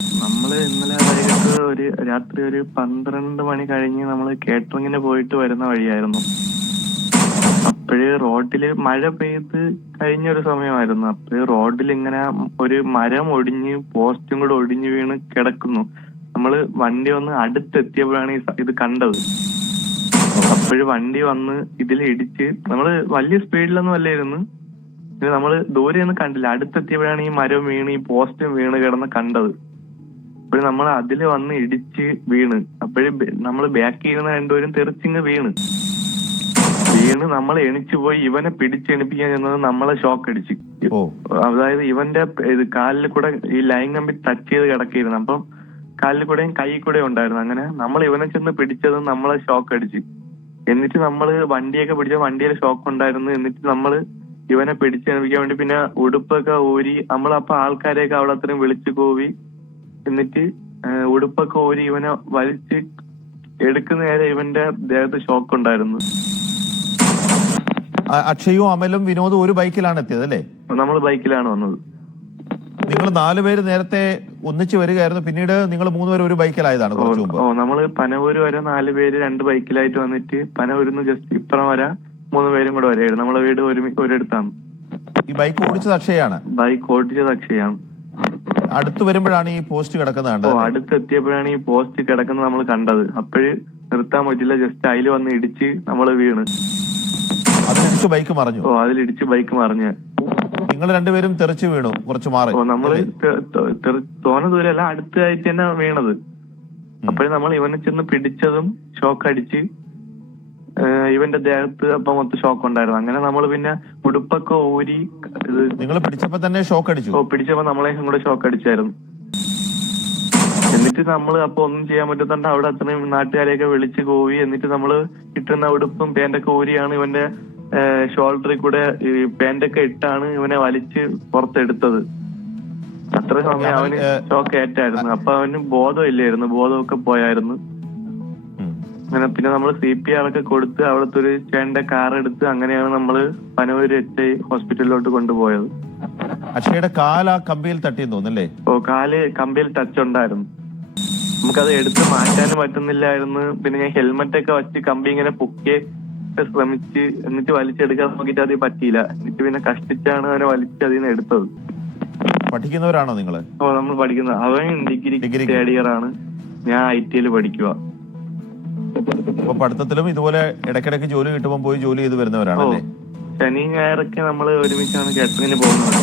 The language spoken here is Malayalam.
നമ്മള് ഇന്നലെ വൈകിട്ട് രാത്രി ഒരു 12 മണി കഴിഞ്ഞ് നമ്മള് കേറ്ററിങ്ങിന് പോയിട്ട് വരുന്ന വഴിയായിരുന്നു. അപ്പോഴ് റോഡില് മഴ പെയ്ത് കഴിഞ്ഞൊരു സമയമായിരുന്നു. അപ്പോഴ് റോഡിൽ ഇങ്ങനെ ഒരു മരം ഒടിഞ്ഞ് പോസ്റ്റും കൂടെ ഒടിഞ്ഞു വീണ് കിടക്കുന്നു. നമ്മള് വണ്ടി വന്ന് അടുത്തെത്തിയപ്പോഴാണ് ഇത് കണ്ടത്. അപ്പോഴ് വണ്ടി വന്ന് ഇതിൽ ഇടിച്ച് നമ്മള് വലിയ സ്പീഡിലൊന്നും അല്ലായിരുന്നു. ഇത് നമ്മള് ദൂരെ ഒന്നും കണ്ടില്ല. അടുത്തെത്തിയപ്പോഴാണ് ഈ മരം വീണ് ഈ പോസ്റ്റും വീണ് കിടന്ന് കണ്ടത്. അപ്പോഴ് നമ്മൾ അതില് വന്ന് ഇടിച്ച് വീണ്. അപ്പോഴും നമ്മള് ബാക്കിൽ ഇരുന്ന രണ്ടുപേരും തെറിച്ചിങ്ങ് വീണ് നമ്മൾ എണിച്ചു പോയി ഇവനെ പിടിച്ചെണിപ്പിക്കാൻ ചെന്നത് നമ്മളെ ഷോക്ക് അടിച്ച്. അതായത് ഇവന്റെ കാലിൽ കൂടെ ഈ ലൈൻ കമ്പി ടച്ച് ചെയ്ത് കിടക്കിയിരുന്നു. അപ്പം കാലിൽ കൂടെയും കൈ കൂടെ ഉണ്ടായിരുന്നു. അങ്ങനെ നമ്മൾ ഇവനെ ചെന്ന് പിടിച്ചതും നമ്മളെ ഷോക്ക് അടിച്ച്. എന്നിട്ട് നമ്മള് വണ്ടിയൊക്കെ പിടിച്ച വണ്ടിയിലെ ഷോക്ക് ഉണ്ടായിരുന്നു. എന്നിട്ട് നമ്മള് ഇവനെ പിടിച്ചെണിപ്പിക്കാൻ വേണ്ടി പിന്നെ ഉടുപ്പൊക്കെ ഊരി നമ്മളപ്പോ ആൾക്കാരെയൊക്കെ അവിടെ അത്രയും വിളിച്ചു പോയി. എന്നിട്ട് ഉടുപ്പൊക്കെ ഊരി ഇവനെ വലിച്ച് എടുക്കുന്ന നേരെ ഇവന്റെ ദേഹത്ത് ഷോക്ക് ഉണ്ടായിരുന്നു. അക്ഷയും അമലും വിനോദും ഒരു ബൈക്കിലാണ് എത്തിയത് അല്ലേ? നമ്മൾ ബൈക്കിലാണ് വന്നത്. നിങ്ങൾ 4 പേര് നേരത്തെ ഒന്നിച്ചു വരികയായിരുന്നു, പിന്നീട് നിങ്ങൾ 3 പേര് ഒരു ബൈക്കിലായതാണ് കുറച്ചു മുമ്പ്? നമ്മള് പനവൂര് വരെ 4 പേര് 2 ബൈക്കിലായിട്ട് വന്നിട്ട് പനവൂരിന്ന് ജസ്റ്റ് ഇപ്പുറം വരെ 3 പേരും കൂടെ വരെയായിരുന്നു. നമ്മളെ വീട് ഒരിടത്താണ്. ഈ ബൈക്ക് ഓടിച്ചത് അക്ഷയാണ്? ബൈക്ക് ഓടിച്ചത് അക്ഷയാണ്. അടുത്ത് വരുമ്പോഴാണ് ഈ പോസ്റ്റ് കിടക്കുന്നത് കണ്ടത്? അടുത്തെത്തിയപ്പോഴാണ് ഈ പോസ്റ്റ് കിടക്കുന്നത് നമ്മൾ കണ്ടത്. അപ്പോഴ് നിർത്താൻ പറ്റില്ല, ജസ്റ്റ് അതിൽ വന്ന് ഇടിച്ച് നമ്മള് വീണ്. അതിലിടിച്ച് ബൈക്ക് മറിഞ്ഞു? അതിലിടിച്ച് ബൈക്ക് മറിഞ്ഞ് നിങ്ങൾ രണ്ടുപേരും തെറിച്ചു വീണു കുറച്ച് മാറി? നമ്മള് തോന ദൂരല്ല, അടുത്തായിട്ട് തന്നെ വീണത്. അപ്പോഴും നമ്മൾ ഇവനെ ചെന്ന് പിടിച്ചതും ഷോക്ക് അടിച്ച് ഇവന്റെ ദേഹത്ത് അപ്പൊ മൊത്തം ഷോക്ക് ഉണ്ടായിരുന്നു. അങ്ങനെ നമ്മള് പിന്നെ ഉടുപ്പൊക്കെ ഊരി. നിങ്ങൾ പിടിച്ചപ്പോ തന്നെ ഷോക്ക് അടിച്ചു? പിടിച്ചപ്പോ നമ്മളെയും കൂടെ ഷോക്ക് അടിച്ചായിരുന്നു. എന്നിട്ട് നമ്മള് അപ്പൊ ഒന്നും ചെയ്യാൻ പറ്റുന്നുണ്ട്. അവിടെ അത്രയും നാട്ടുകാരെയൊക്കെ വിളിച്ച് പോയി. എന്നിട്ട് നമ്മള് ഇട്ടുന്ന ഉടുപ്പും പാന്റൊക്കെ ഊരിയാണ് ഇവന്റെ ഷോൾഡറിൽ കൂടെ പാന്റൊക്കെ ഇട്ടാണ് ഇവനെ വലിച്ച് പുറത്തെടുത്തത്. അത്ര സമയം അവന് ഷോക്ക് ഏറ്റായിരുന്നു. അപ്പൊ അവന് ബോധമില്ലായിരുന്നു, ബോധമൊക്കെ പോയായിരുന്നു. അങ്ങനെ പിന്നെ നമ്മള് CPR ഒക്കെ കൊടുത്ത് അവിടുത്തെ ഒരു ചേട്ടന്റെ കാർ എടുത്ത് അങ്ങനെയാണ് നമ്മള് പനവൂര് ഹോസ്പിറ്റലിലോട്ട് കൊണ്ടുപോയത്. അക്ഷയുടെ കാല് ആ കമ്പിയിൽ തട്ടിയെന്ന് തോന്നുന്നല്ലേ? കാല് കമ്പിയിൽ ടച്ച് ഉണ്ടായിരുന്നു. നമുക്കത് എടുത്ത് മാറ്റാനും പറ്റുന്നില്ലായിരുന്നു. പിന്നെ ഞാൻ ഹെൽമെറ്റ് ഒക്കെ വെച്ച് കമ്പി ഇങ്ങനെ പൊക്കി ശ്രമിച്ച് എന്നിട്ട് വലിച്ചെടുക്കാൻ നോക്കിയിട്ട് അത് പറ്റിയില്ല. എന്നിട്ട് പിന്നെ കഷ്ടിച്ചാണ് അവനെ വലിച്ച് അതിൽ നിന്ന് എടുത്തത്. പഠിക്കുന്നവരാണോ നിങ്ങള്? നമ്മൾ പഠിക്കുന്നത്. അവൻ ഡിഗ്രി 3rd ഇയർ ആണ്, ഞാൻ IT പഠിക്കുക. അപ്പൊ പഠിത്തത്തിലും ഇതുപോലെ ഇടയ്ക്കിടയ്ക്ക് ജോലി കിട്ടുമ്പോൾ പോയി ജോലി ചെയ്ത് വരുന്നവരാണല്ലേ? ശനി ഞായറൊക്കെ നമ്മള് ഒരുമിച്ചാണ് കേറ്ററിങ്ങിന് പോകുന്നത്.